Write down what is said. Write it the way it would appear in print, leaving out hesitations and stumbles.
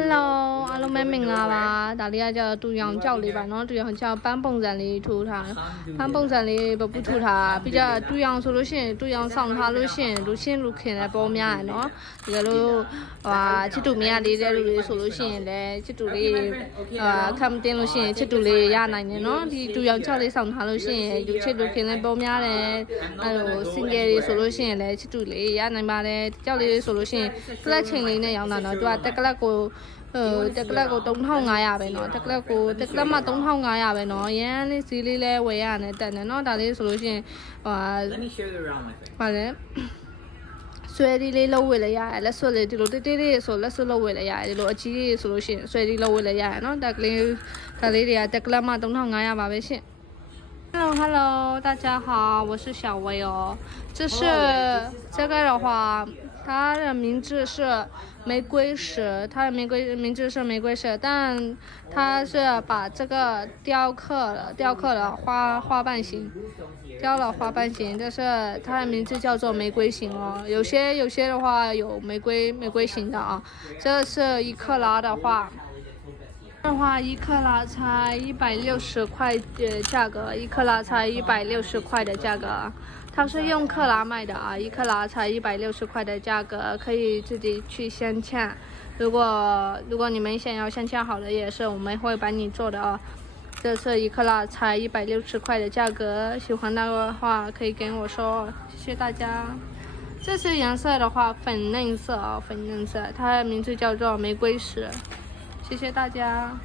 Hello， အားလုံးပဲမင်္ဂလာပါဒါလေးကကျတော့တူရောင်ကြောက်လေးပါเนาะတူရောင်ကြောက်ပန်းပုံစံလေးထိုးထားပန်းပုံစံလေးပပူထိုးထားပြီးကြတူရောင်ဆိုလို့ရှိရင်တူရောင်ဆောင်ထားလို့ရှိရင်လူရှင်းလူခင်လည်းပေါ်များရယ်เนาะဒီလိုချစ်တူမရလေးတဲ့လူတွေဆိုလို့ရှိရင်လည်းချစ်တူလေးခံတင်လို့ရှိရင်ချစ်တူလေးရနိုင်တယ်เนาะဒီတူရောင်ကြောက်လေးဆောင်ထားလို့ရှိရင်လူချစ်လူခင်လည်းပေါ်များတယ်အဲလို single တွေဆိုလို့ရှိရင်လည်းချစ်တူလေးရနိုင်ပါတယ်ကြောက်လေးဆိုလို့ရှိရင်ကလပ်ချိန်လေးနဲ့ရောင်းတာเนาะသူကတက်ကလပ်ကိုတက်ကလပ်ကို3500ပဲเนาะတက်ကလပ်မှ3500ပဲเนาะရန်လေးဈေးလေးလဲဝယ်ရတယ်တက်တယ်เนาะဒါလေးဆိုလို့ရှိရင်Let me share the round with you. ဟာလေဆွဲဒီလေးလုံးဝယ်လဲရတယ်လက်စွပ်လေးဒီလိုတေးတေးလေးဆိုလက်စွပ်လုံးဝယ်လဲရတယ်ဒီလိုအကြီးလေးဆိုလို့ရှိရင်ဆွဲဒီလုံးဝယ်လဲရတယ်เนาะတက်ကလေးဒါလေးတွေကတက်ကလပ်မှ3500ပါပဲရှင့်Hello， 大家好，我是小薇哦。这个的话，它的名字是玫瑰石，它的名字是玫瑰石，但它是把这个雕刻了花瓣形，雕了花瓣形，就是它的名字叫做玫瑰形哦。有些的话有玫瑰形的啊，这是1克拉的话。1克拉才160块的价格，1克拉才160块的价格，它是用克拉卖的啊，1克拉才160块的价格，可以自己去镶嵌。如果你们想要镶嵌好的，也是我们会帮你做的啊。这是1克拉才160块的价格，喜欢那个的话可以跟我说，谢谢大家。这是颜色的话，粉嫩色啊，粉嫩色，它的名字叫做玫瑰石。谢谢大家。